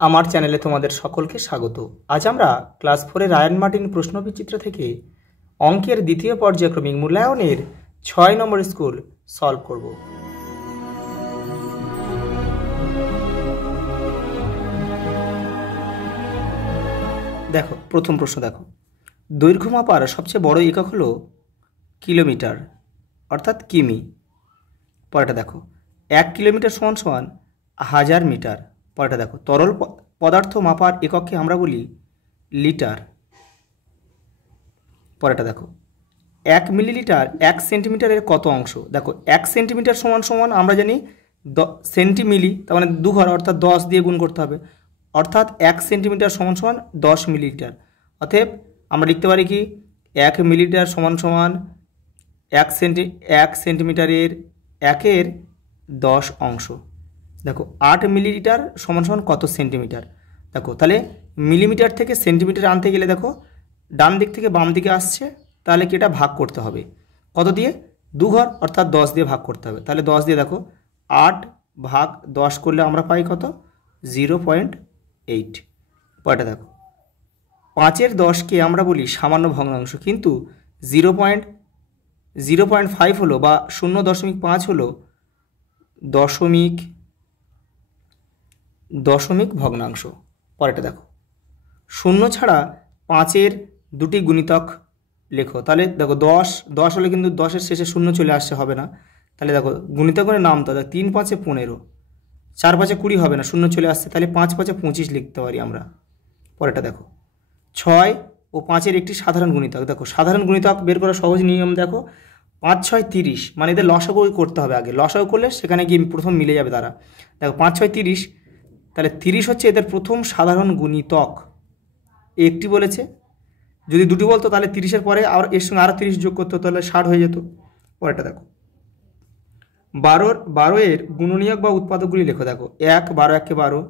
আমার চ্যানেলে তোমাদের সকলকে স্বাগত। আজ আমরা ক্লাস 4 রায়ান মার্টিন প্রশ্নবিচিত্র থেকে অঙ্কের দ্বিতীয় পর্যায়ক্রমিক মূল্যায়নের 6 নম্বর স্কুল সলভ করব। দেখো প্রথম প্রশ্ন দেখো, দৈর্ঘ্য মাপার সবচেয়ে বড় একক হলো কিলোমিটার অর্থাৎ কিমি। পরেরটা দেখো 1 কিলোমিটার সমান সমান 1000 মিটার। পরেরটা দেখো তরল পদার্থ মাপার একককে আমরা বলি লিটার। পরেরটা দেখো 1 মিলিলিটার 1 সেন্টিমিটারের কত অংশ। দেখো 1 সেন্টিমিটার সমান সমান আমরা জানি সেন্টিমিলি, তার মানে 2 ঘর অর্থাৎ 10 দিয়ে গুণ করতে হবে, অর্থাৎ 1 সেন্টিমিটার সমান সমান 10 মিলিলিটার। অতএব আমরা লিখতে পারি কি 1 মিলিলিটার সমান সমান 1 সেন্টিমিটারের 1-এর 10 অংশ। দেখো 8 মিলিলিটার সমান সমান কত সেন্টিমিটার। দেখো তাহলে মিলিমিটার থেকে সেন্টিমিটার আনতে গেলে দেখো ডান দিক থেকে বাম দিকে আসছে, তাহলে কি এটা ভাগ করতে হবে কত দিয়ে, 2 ঘর অর্থাৎ 10 দিয়ে ভাগ করতে হবে। তাহলে 10 দিয়ে দেখো 8 ভাগ 10 করলে আমরা পাই কত 0.8। পরেরটা দেখো 5-এর 10কে আমরা বলি সামান্য ভগ্নাংশ, কিন্তু 0.5 হলো বা 0.5 হলো দশমিক ভগ্নাংশ। পরেরটা দেখো 0 ছাড়া 5-এর দুটি গুণিতক লেখো। তাহলে দেখো 10 হলে কিন্তু 10-এর শেষে 0 চলে আসছে, হবে না। তাহলে দেখো গুণিতকের নাম তো 3 5 15, 4 5 20 হবে না, 0 চলে আসছে, তাহলে 5 5 25 লিখতে পারি আমরা। পরেরটা দেখো 6 ও 5-এর একটি সাধারণ গুণিতক। দেখো সাধারণ গুণিতক বের করার সহজ নিয়ম দেখো 5 6 30, মানে এদের লসাগু করতে হবে আগে, লসাগু করলে সেখানে গিয়ে প্রথম মিলে যাবে তারা। দেখো 5 6 30, তাহলে 30 হচ্ছে এদের প্রথম সাধারণ গুণিতক, একটি বলেছে। যদি দুটি বলতো তাহলে 30-এর পরে আর এর সঙ্গে আরও 30 যোগ করতো, তাহলে 60 হয়ে যেত। পরেরটা দেখো 12-এর গুণনীয়ক বা উৎপাদকগুলি লেখো। দেখো 1 12 1 12,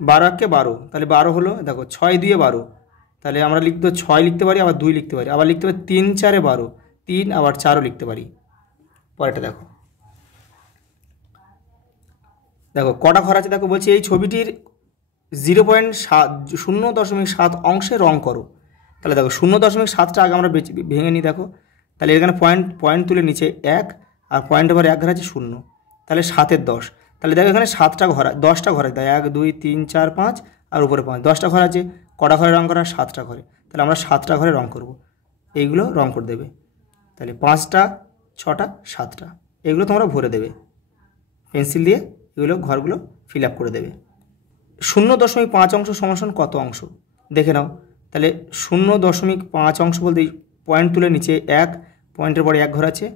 12 1 12, তাহলে 12 হলো। দেখো 6 2 12, তাহলে আমরা লিখতে 6 লিখতে পারি, আবার 2 লিখতে পারি, আবার লিখতে পারি 3 4 12, 3 আবার 4ও লিখতে পারি। পরেরটা দেখো কটা ঘর আছে। দেখো বলছি এই ছবিটির 0.7 অংশে রং করো। তাহলে দেখো 0.7টা আগে আমরা ভেঙে নিই। দেখো তাহলে এখানে পয়েন্ট তুলে নিচে 1 আর পয়েন্টের পরে 1 ঘর আছে 0, তাহলে 7-এর 10। তাহলে দেখো এখানে 7টা ঘর 10টা ঘর আছে, 1 2 3 4 5 আর উপরে 5, 10টা ঘর আছে। কটা ঘরে রং করা 7টা ঘরে, তাহলে আমরা 7টা ঘরে রং করব। এইগুলো রং করে দেবে, তাহলে 5টা 6টা 7টা এগুলো তোমরা ভরে দেবে পেন্সিল দিয়ে, এগুলো ঘরগুলো ফিল আপ করে দেবে। 0.5 অংশ সমান কত অংশ দেখে নাও। তাহলে 0.5 অংশ বলতে পয়েন্ট তুলে নিচে 1, পয়েন্টের পরে 1 ঘর আছে,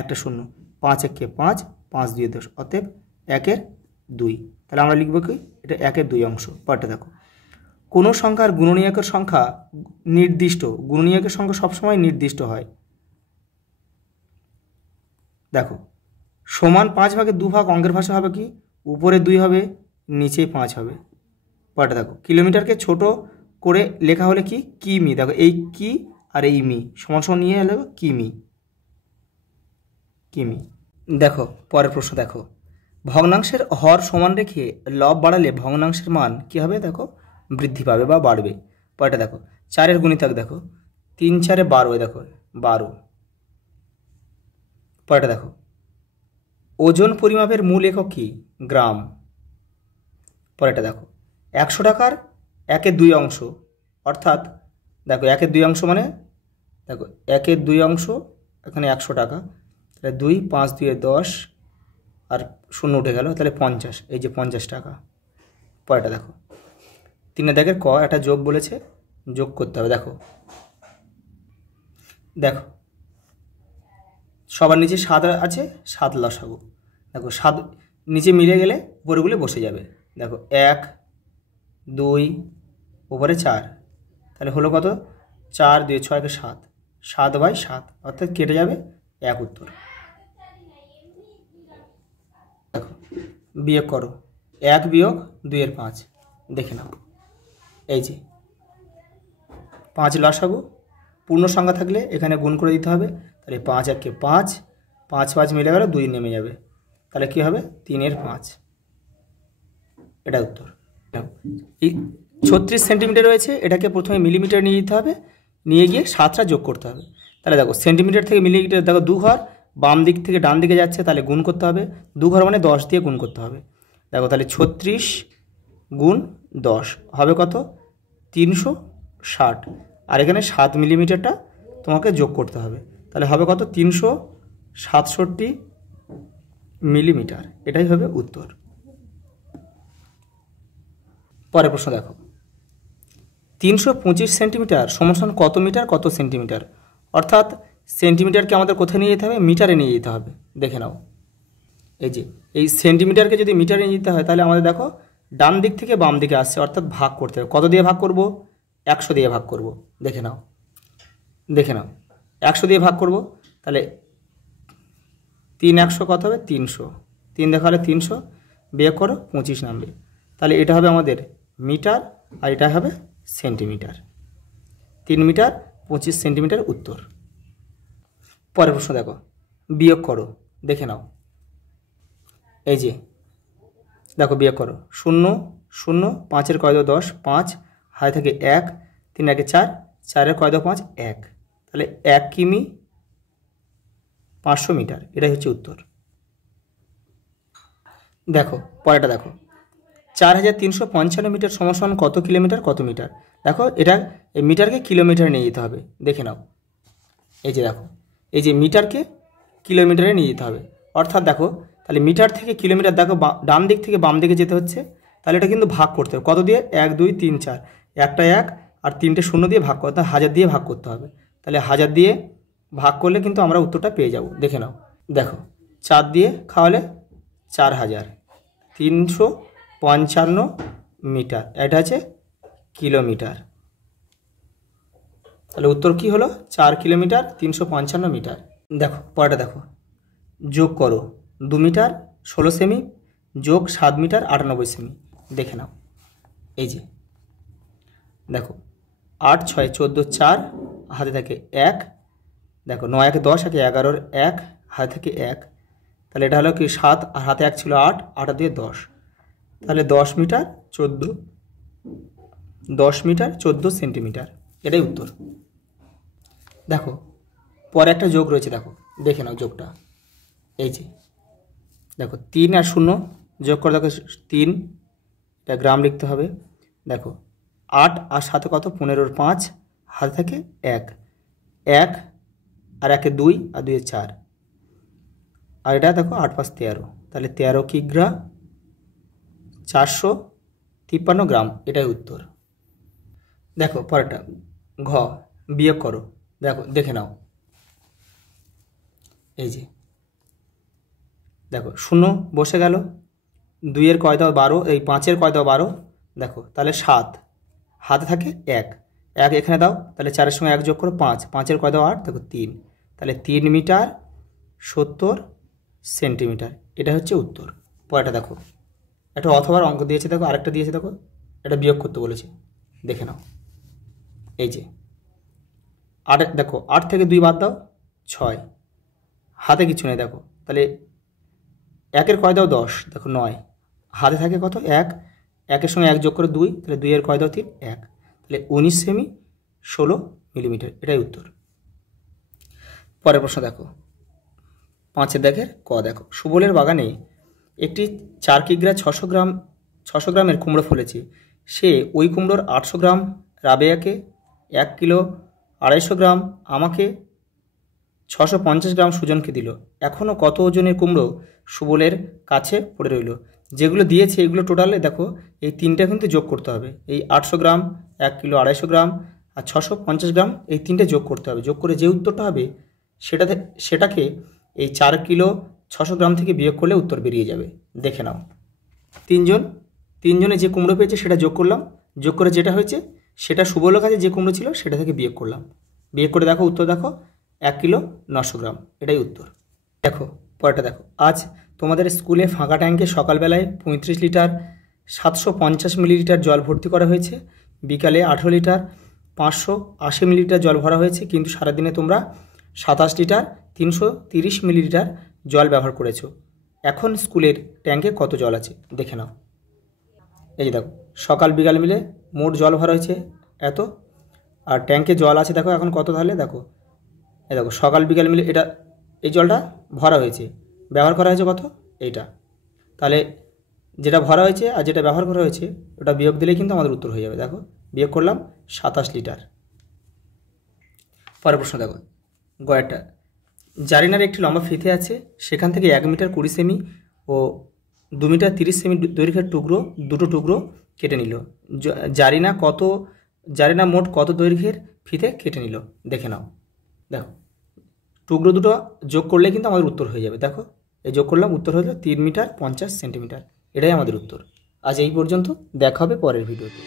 একটা 0, 5 1 5, 5 2 10, অতএব 1-এর 2। তাহলে আমরা লিখব কি এটা 1-এর 2 অংশ। পরেরটা দেখো কোনো সংখ্যার গুণনীয়কের সংখ্যা নির্দিষ্ট, গুণনীয়কের সংখ্যা সবসময় নির্দিষ্ট হয়। দেখো সমান 5 ভাগে 2 ভাগ অঙ্কের ভাষা হবে কি, উপরে 2 হবে নিচে 5 হবে। পরেরটা দেখো কিলোমিটারকে ছোট করে লেখা হলে কি কিমি। দেখো এই কি আর এই মি সমান সমান নিয়ে এলে কিমি। দেখো পরের প্রশ্ন দেখো ভগ্নাংশের হর সমান রেখে লব বাড়ালে ভগ্নাংশের মান কি হবে, দেখো বৃদ্ধি পাবে বা বাড়বে। পরেরটা দেখো 4-এর গুণিতক দেখো 3 4 12, দেখো 12। পরেরটা দেখো ওজন পরিমাপের মূল একক কি, গ্রাম। পরেরটা দেখো 100 টাকার 1-এর 2 অংশ, অর্থাৎ দেখো 1-এর 2 অংশ মানে দেখো 1-এর 2 অংশ এখানে 100 টাকা, তাহলে 2 5 2 10 আর 0 উঠে গেল, তাহলে 50, এই যে 50 টাকা। পরেরটা দেখো 3-এর দাগের ক একটা যোগ বলেছে, যোগ করতে হবে। দেখো সবার নিচে 7 আছে, 7 লসাগু। দেখো 7 নিচে মিলে গেলে উপরেগুলো বসে যাবে। দেখো 1 2 উপরে 4, তাহলে হলো কত 4 2 6 7, 7/7, অর্থাৎ কেটে যাবে 1 উত্তর। দেখো বিয়োগ করো 1 বিয়োগ 2-এর 5, দেখে নাও এই যে 5 লসাগু, পূর্ণ সংখ্যা থাকলে এখানে গুণ করে দিতে হবে। তাহলে 5 1 5, 5 5 মিলে গেল 2 নেমে যাবে, তাহলে কি হবে 3-এর 5। এটা উত্তর। এই 36 সেন্টিমিটার রয়েছে, এটাকে প্রথমে মিলিমিটার নিয়ে যেতে হবে, নিয়ে গিয়ে 7টা যোগ করতে হবে। তাহলে দেখো সেন্টিমিটার থেকে মিলিমিটার, দেখো 2 ঘর বাম দিক থেকে ডান দিকে যাচ্ছে, তাহলে গুণ করতে হবে। 2 ঘর মানে 10 দিয়ে গুণ করতে হবে। দেখো তাহলে 36 গুণ 10 হবে কত? 360। আর এখানে 7 মিলিমিটারটা তোমাকে যোগ করতে হবে, তাহলে হবে কত? 367 মিলিমিটার। এটাই হবে উত্তর। পরের প্রশ্ন দেখো, 325 সেন্টিমিটার সমান কত মিটার কত সেন্টিমিটার? অর্থাৎ সেন্টিমিটারকে আমাদের কোথায় নিয়ে যেতে হবে? মিটারে নিয়ে যেতে হবে। দেখে নাও, এই যে এই সেন্টিমিটারকে যদি মিটারে নিয়ে যেতে হয়, তাহলে আমাদের দেখো ডান দিক থেকে বাম দিকে আসছে, অর্থাৎ ভাগ করতে হবে। কত দিয়ে ভাগ করব? 100 দিয়ে ভাগ করব। দেখে নাও, 100 দিয়ে ভাগ করব, তাহলে 3 100 কত হবে? 300। 3 দেখা হলে 300, বিয়োগ করো 25 নামবে। তাহলে এটা হবে আমাদের মিটার, আর এটা হবে সেন্টিমিটার। 3 মিটার 25 সেন্টিমিটার উত্তর। পরের প্রশ্ন দেখো, বিয়োগ করো। দেখে নাও, এই যে দেখো বিয়োগ করো, 0 0, 5-এর কয় দাও 10, 5 হাতে থেকে 1, 3 1 4, 4-এর কয় দাও 5, 1। তাহলে 1 কিমি 500 মিটার। এটাই হচ্ছে উত্তর। দেখো পরেরটা দেখো, 4355 মিটার সমান কত কিলোমিটার কত মিটার? দেখো এটা এই মিটারকে কিলোমিটারে নিয়ে যেতে হবে। দেখে নাও, এই যে দেখো, এই যে মিটারকে কিলোমিটারে নিয়ে যেতে হবে। অর্থাৎ দেখো তাহলে মিটার থেকে কিলোমিটার, দেখো ডান দিক থেকে বাম দিকে যেতে হচ্ছে, তাহলে এটা কিন্তু ভাগ করতে হবে। কত দিয়ে? 1 2 3 4, একটা 1 আর 3টে 0 দিয়ে ভাগ করতে হবে, 1000 দিয়ে ভাগ করতে হবে। তাহলে 1000 দিয়ে ভাগ করলে কিন্তু আমরা উত্তরটা পেয়ে যাব। দেখে নাও, দেখো 4 দিয়ে খাওয়ালে 4000, 355 মিটার, এটা আছে কিলোমিটার। তাহলে উত্তর কি হলো? 4 কিলোমিটার 355 মিটার। দেখো পরেরটা দেখো, যোগ করো 2 মিটার 16 সেমি যোগ 7 মিটার 98 সেমি। দেখে নাও, এই যে দেখো 8 6 14 4 হাতে থাকে 1, দেখো 9 1 10 1 11, 1 হাতে থেকে 1, তাহলে এটা হলো কি 7 আর হাতে 1 ছিল 8, 8 দিয়ে 10, তাহলে 10 মিটার 14 সেন্টিমিটার। এটাই উত্তর। দেখো পরে একটা যোগ রয়েছে, দেখো দেখে নাও যোগটা, এই যে দেখো 3 আর 0 যোগ করে দেখো 3, এটা গ্রাম লিখতে হবে। দেখো 8 আর 7 কত? 15-র 5 হাতে থাকে 1, 1 আর 1 2 আর 2 4, আর এটা দেখো 8 5 13, তাহলে 13 কিগ্রা 453 গ্রাম। এটাই উত্তর। দেখো পরেরটা ঘ, বিয়োগ করো। দেখো দেখে নাও, এই যে দেখো 0 বসে গেল, 2-এর কয় দাও 12, এই 5-এর কয় দাও 12, দেখো তাহলে 7 হাতে থাকে 1, 1 এখানে দাও, তাহলে 4-এর সঙ্গে 1 যোগ করো 5, 5-এর কয় দাও 8, দেখো 3, তাহলে 3 মিটার 70 সেন্টিমিটার। এটা হচ্ছে উত্তর। পরেরটা দেখো, একটা অথবার অঙ্ক দিয়েছে, দেখো আরেকটা দিয়েছে, দেখো এটা বিয়োগ করতে বলেছে। দেখে নাও, এই যে 8, দেখো 8 থেকে 2 বাদ দাও 6, হাতে কিছু নেই, দেখো তাহলে 1-এর কয় দাও 10, দেখো 9 হাতে থাকে কত? 1, 1-এর সঙ্গে 1 যোগ করে 2, তাহলে 2-এর কয় দাও 3, 1, তাহলে 19 সেমি 16 মিলিমিটার। এটাই উত্তর। পরের প্রশ্ন দেখো, 5-এর দেখের ক, দেখো সুবলের বাগানে একটি 4 কিগ্রা 600 গ্রামের কুমড়ো ফলেছে। সে ওই কুমড়োর 800 গ্রাম রাবেয়াকে, 1 কিলো 250 গ্রাম আমাকে, 650 গ্রাম সুজনকে দিল। এখনও কত ওজনের কুমড়ো সুবলের কাছে পড়ে রইল? যেগুলো দিয়েছে এগুলো টোটালে দেখো এই 3টা কিন্তু যোগ করতে হবে। এই 800 গ্রাম, 1 কিলো 250 গ্রাম আর 650 গ্রাম, এই 3টে যোগ করতে হবে। যোগ করে যে উত্তরটা হবে সেটাকে এই 4 কিলো 600 গ্রাম থেকে বিয়োগ করলে উত্তর বেরিয়ে যাবে। দেখে নাও, তিনজনে যে কুমড়ো পেয়েছে সেটা যোগ করলাম, যোগ করে যেটা হয়েছে সেটা সুবলের কাছে যে কুমড়ো ছিল সেটা থেকে বিয়োগ করলাম, বিয়োগ করে দেখো উত্তর, দেখো 1 কিলো 900 গ্রাম। এটাই উত্তর। দেখো পরেরটা দেখো, আজ তোমাদের স্কুলে ফাঁকা ট্যাঙ্কে সকালবেলায় 35 লিটার 750 মিলিলিটার জল ভর্তি করা হয়েছে, বিকালে 18 লিটার 580 মিলিলিটার জল ভরা হয়েছে, কিন্তু সারাদিনে তোমরা 27 লিটার 330 মিলিলিটার জল ব্যবহার করেছো। এখন স্কুলের ট্যাঙ্কে কত জল আছে? দেখে নাও, এই যে দেখো সকাল বিকাল মিলে মোট জল ভরা হয়েছে এত, আর ট্যাঙ্কে জল আছে দেখো এখন কত, তাহলে দেখো এই দেখো সকাল বিকাল মিলে এটা এই জলটা ভরা হয়েছে, ব্যবহার করা হয়েছে কত এইটা, তাহলে যেটা ভরা হয়েছে আর যেটা ব্যবহার করা হয়েছে ওটা বিয়োগ দিলেই কিন্তু আমাদের উত্তর হয়ে যাবে। দেখো বিয়োগ করলাম 27 লিটার। পরের প্রশ্ন দেখো গয়েরটা, জারিনার একটি লম্বা ফিতে আছে, সেখান থেকে 1 মিটার 20 সেমি ও 2 মিটার 30 সেমি দৈর্ঘ্যের দুটো টুকরো কেটে নিল। জারিনা মোট কত দৈর্ঘ্যের ফিতে কেটে নিল দেখে নাও। দেখো টুকরো দুটো যোগ করলে কিন্তু আমাদের উত্তর হয়ে যাবে। দেখো এই যোগ করলাম, উত্তর হলো 3 মিটার 50 সেন্টিমিটার। এটাই আমাদের উত্তর। আজ এই পর্যন্ত, দেখা হবে পরের ভিডিওতে।